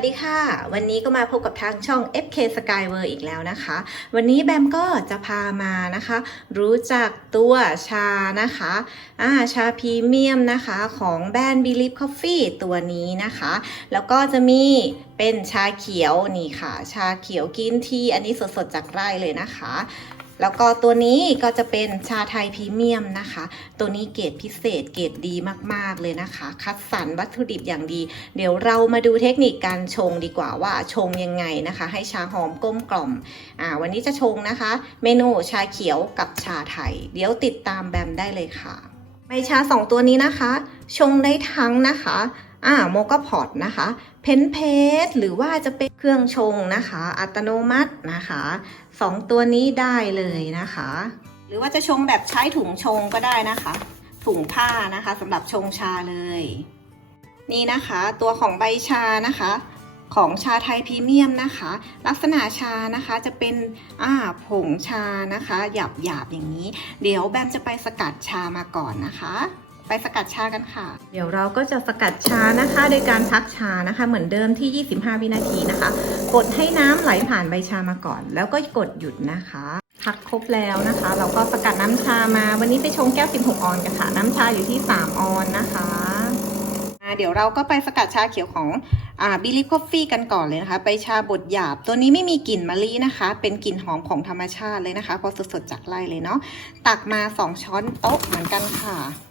วัสดีค่ะ วันนี้ก็มาพบกับทางช่อง FK Skyward อีกแล้วนะคะ วันนี้แบมก็จะพามานะคะ รู้จักตัวชานะคะอ่าชาพรีเมียมนะคะของแบรนด์ Believe Coffee ตัวนี้นะคะ แล้วก็จะมีเป็นชาเขียวนี่ค่ะ ชาเขียวกินทีอันนี้สดๆจากไร่เลยนะคะ แล้วก็ตัวนี้ก็จะเป็นชาไทยพรีเมียมนะคะ ตัวนี้เกรดพิเศษเกรดดีมากๆเลยนะคะ คัดสรรวัตถุดิบอย่างดี เดี๋ยวเรามาดูเทคนิคการชงดีกว่าว่าชงยังไงนะคะ ให้ชาหอมกลมกล่อมอ่าวันนี้จะชงนะคะ เมนูชาเขียวกับชาไทย เดี๋ยวติดตามแบมได้เลยค่ะใบชาสองตัวนี้นะคะ ชงได้ทั้งนะคะอ่าโมกาพอตนะคะ เพนเพสหรือว่าจะเป็นเครื่องชงนะคะ อัตโนมัตินะคะสองตัวนี้ได้เลยนะคะ หรือว่าจะชงแบบใช้ถุงชงก็ได้นะคะ ถุงผ้านะคะสำหรับชงชาเลย นี่นะคะตัวของใบชานะคะของชาไทยพรีเมียมนะคะ ลักษณะชานะคะจะเป็นอ่าผงชานะคะ หยาบหยาบๆอย่างนี้ เดี๋ยวแบมจะไปสกัดชามาก่อนนะคะ ไปสกัดชากันค่ะ เดี๋ยวเราก็จะสกัดชานะคะโดยการพักชานะคะ เหมือนเดิมที่ 25 วินาทีนะคะ กดให้น้ำไหลผ่านใบชามาก่อน แล้วก็กดหยุดนะคะพักครบแล้วนะคะ เราก็สกัดน้ำชามา วันนี้ไปชงแก้ว 16 ออนกันค่ะ น้ำชาอยู่ที่ 3 ออนนะคะอ่าเดี๋ยวเราก็ไปสกัดชาเขียวของอ่าบิลิฟคอฟฟี่กันก่อนเลยนะคะ ไปชาบดหยาบ ตัวนี้ไม่มีกลิ่นมะลินะคะ เป็นกลิ่นหอมของธรรมชาติเลยนะคะเพอสดๆจากไร่เลยเนาะ ตักมา 2 ช้อนโต๊ะเหมือนกันค่ะ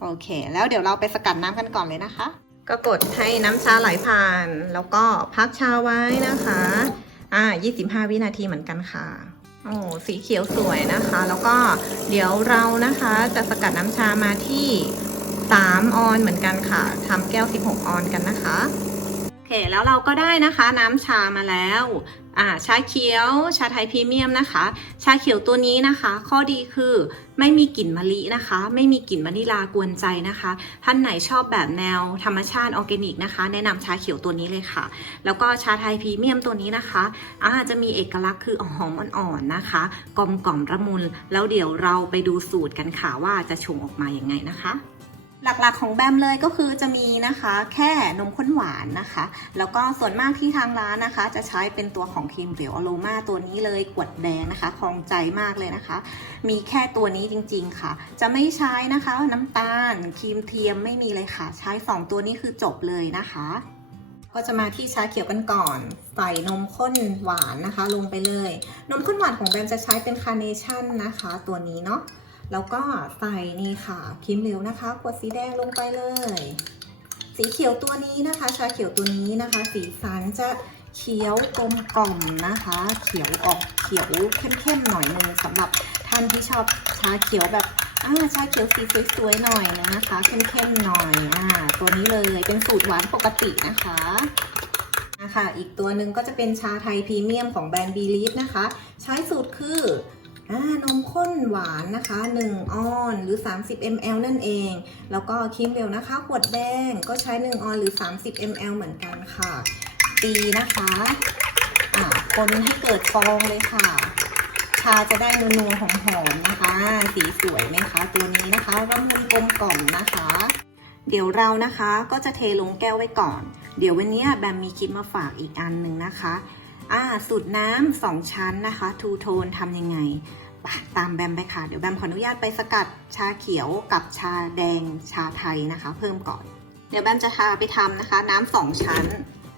โอเค แล้วเดี๋ยวเราไปสกัดน้ำกันก่อนเลยนะคะ ก็กดให้น้ำชาไหลผ่าน แล้วก็พักชาไว้นะคะ อ่า 25 วินาทีเหมือนกันค่ะโอ้สีเขียวสวยนะคะ แล้วก็เดี๋ยวเรานะคะจะสกัดน้ำชามาที่ 3 ออนเหมือนกันค่ะทำแก้ว 16 ออนกันนะคะ คแล้วเราก็ได้นะคะน้ำชามาแล้วอ่าชาเขียว ชาไทยพรีเมียมนะคะ ชาเขียวตัวนี้นะคะ ข้อดีคือไม่มีกลิ่นมะลินะคะ ไม่มีกลิ่นวานิลากวนใจนะคะ ท่านไหนชอบแบบแนวธรรมชาติออร์แกนิกนะคะ แนะนำชาเขียวตัวนี้เลยค่ะ แล้วก็ชาไทยพรีเมียมตัวนี้นะคะอาจะมีเอกลักษณ์คือหอมอ่อนๆนะคะ กลมกล่อมระมุนแล้วเดี๋ยวเราไปดูสูตรกันค่ะว่าจะชงออกมาอย่างไงนะคะ หลักๆของแบมเลยก็คือจะมีนะคะแค่นมข้นหวานนะคะ แล้วก็ส่วนมากที่ทางร้านนะคะ จะใช้เป็นตัวของครีมเหลวอโรมาตัวนี้เลยกวดแดงนะคะคลองใจมากเลยนะคะ มีแค่ตัวนี้จริงๆค่ะ จะไม่ใช้นะคะน้ำตาลครีมเทียมไม่มีเลยค่ะ ใช้ 2 ตัวนี้คือจบเลยนะคะ ก็จะมาที่ชาเขียวกันก่อนใส่นมข้นหวานนะคะ ลงไปเลย นมข้นหวานของแบมจะใช้เป็นคาร์เนชั่นนะคะ ตัวนี้เนาะ แล้วก็ใส่นี่ค่ะครีมเหลวนะคะขวดสีแดงลงไปเลย สีเขียวตัวนี้นะคะ ชาเขียวตัวนี้นะคะ สีสันจะเขียวกลมกล่อมนะคะ เขียวออกเขียวเข้มๆหน่อยนึงสำหรับท่านที่ชอบชาเขียวแบบอ่าชาเขียวสีสวยๆหน่อยนะคะเข้มๆหน่อยอ่าตัวนี้เลยเป็นสูตรหวานปกตินะคะนะคะอีกตัวหนึ่งก็จะเป็นชาไทยพรีเมียมของแบรนด์บีลีฟนะคะ ใช้สูตรคือ นมข้นหวานนะคะ 1 ออนหรือ 30 ml นั่นเอง แล้วก็ครีมเหลวนะคะ ขวดแดงก็ใช้ 1 ออนหรือ 30 ml เหมือนกันค่ะตีนะคะอ่าคนให้เกิดฟองเลยค่ะ ชาจะได้นัวๆหอมๆนะคะ สีสวยไหมคะ ตัวนี้นะคะร่ำมันกลมกล่อมนะคะ เดี๋ยวเรานะคะก็จะเทลงแก้วไว้ก่อน เดี๋ยววันนี้แบมมีคลิปมาฝากอีกอันหนึ่งนะคะ อ่าสูตรน้ำสองชั้นนะคะทูโทนทำยังไงปตามแบมไปค่ะ เดี๋ยวแบมขออนุญาตไปสกัดชาเขียวกับชาแดงชาไทยนะคะ เพิ่มก่อน เดี๋ยวแบมจะทาไปทำนะคะ น้ำสองชั้น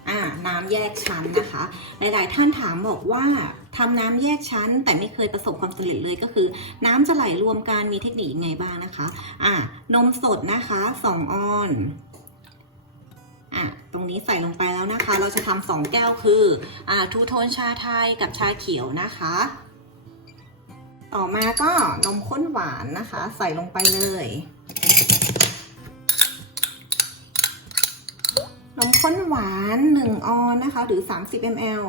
อ่าน้ำแยกชั้นนะคะ หลาย ๆ ท่านถามบอกว่าทำน้ำแยกชั้น แต่ไม่เคยประสบความสำเร็จเลยก็คือ น้ำจะไหลรวมกันมีเทคนิคยังไงบ้างนะคะอ่านมสดนะคะสองออน อะตรงนี้ใส่ลงไปแล้วนะคะ เราจะทำสองแก้วคืออ่าทูโทนชาไทยกับชาเขียวนะคะ ต่อมาก็นมข้นหวานนะคะ ใส่ลงไปเลย นมข้นหวาน1ออนนะคะ หรือ 30 ml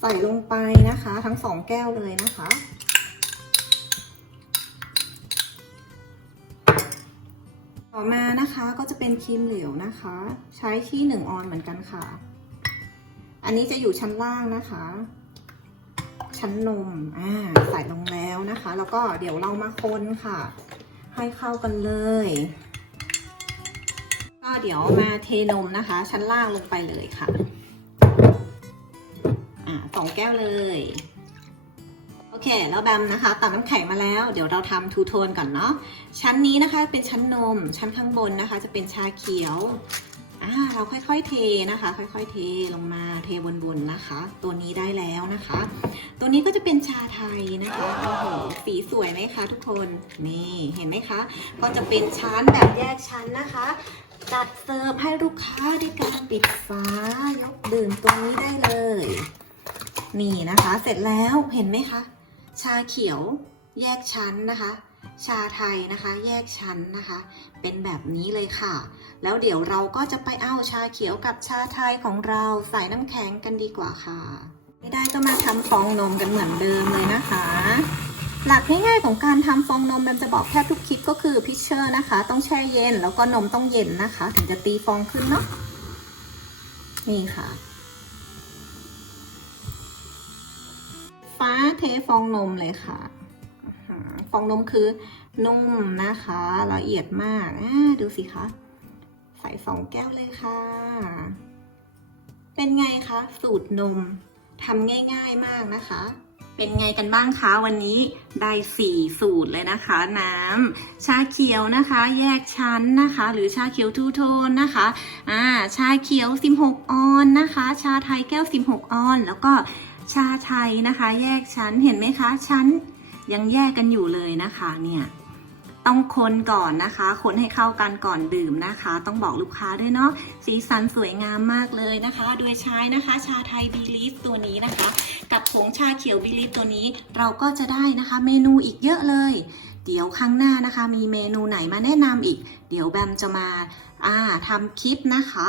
ใส่ลงไปนะคะ ทั้ง2แก้วเลยนะคะ ต่อมานะคะก็จะเป็นครีมเหลวนะคะ ใช้ที่1ออนเหมือนกันค่ะ อันนี้จะอยู่ชั้นล่างนะคะ ชั้นนมอ่าใส่ลงแล้วนะคะ แล้วก็เดี๋ยวเรามาคนค่ะ ให้เข้ากันเลย ก็เดี๋ยวมาเทนมนะคะ ชั้นล่างลงไปเลยค่ะอ่าสองแก้วเลย เค แล้วแบมนะคะตักน้ำแข็งมาแล้ว เดี๋ยวเราทำทูโทนก่อนเนาะ ชั้นนี้นะคะเป็นชั้นนม ชั้นข้างบนนะคะ จะเป็นชาเขียว อ่า เราค่อยๆเทนะคะ ค่อยๆเทลงมา เทบนๆนะคะ ตัวนี้ได้แล้วนะคะ ตัวนี้ก็จะเป็นชาไทยนะคะ โอ้โห สีสวยไหมคะทุกคน นี่ เห็นไหมคะ ก็จะเป็นชั้นแบบแยกชั้นนะคะจัดเสิร์ฟให้ลูกค้าด้วยการปิดฝายกดื่มตัวนี้ได้เลย นี่นะคะ เสร็จแล้วเห็นไหมคะ ชาเขียวแยกชั้นนะคะ ชาไทยนะคะ แยกชั้นนะคะ เป็นแบบนี้เลยค่ะ แล้วเดี๋ยวเราก็จะไปเอาชาเขียวกับชาไทยของเราใส่น้ำแข็งกันดีกว่าค่ะ ไม่ได้ก็มาทำฟองนมกันเหมือนเดิมเลยนะคะ หลักง่ายๆของการทำฟองนมมันจะบอกแทบทุกคลิปก็คือพิชเชอร์นะคะ ต้องแช่เย็นแล้วก็นมต้องเย็นนะคะ ถึงจะตีฟองขึ้นเนาะนี่ค่ะ เทฟองนมเลยค่ะ ฟองนมคือนุ่มนะคะละเอียดมากอ่าดูสิคะ ใส่สองแก้วเลยค่ะ เป็นไงคะ สูตรนมทำง่ายๆมากนะคะเป็นไงกันบ้างคะวันนี้ได้สี่สูตรเลยนะคะ น้ำชาเขียวนะคะ แยกชั้นนะคะ หรือชาเขียวทูโทนนะคะอ่าชาเขียว 16 ออนนะคะ ชาไทยแก้ว 16 ออน แล้วก็ ชาไทยนะคะ แยกชั้นเห็นไหมคะชั้นยังแยกกันอยู่เลยนะคะเนี่ยต้องคนก่อนนะคะ คนให้เข้ากันก่อนดื่มนะคะ ต้องบอกลูกค้าด้วยเนาะ สีสันสวยงามมากเลยนะคะ โดยใช้นะคะ ชาไทยบีลีฟตัวนี้นะคะ กับผงชาเขียวบิลิฟตัวนี้ เราก็จะได้นะคะเมนูอีกเยอะเลย เดี๋ยวครั้งหน้านะคะ มีเมนูไหนมาแนะนำอีก เดี๋ยวแบมจะมาอ่าทำคลิปนะคะ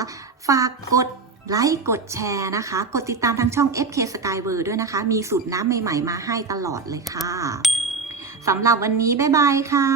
ฝากกด ไลค์กดแชร์นะคะ กดติดตามทางช่อง FK Skywer ด้วยนะคะ มีสูตรน้ำใหม่ ๆ มาให้ตลอดเลยค่ะสำหรับวันนี้ บ๊ายบายค่ะ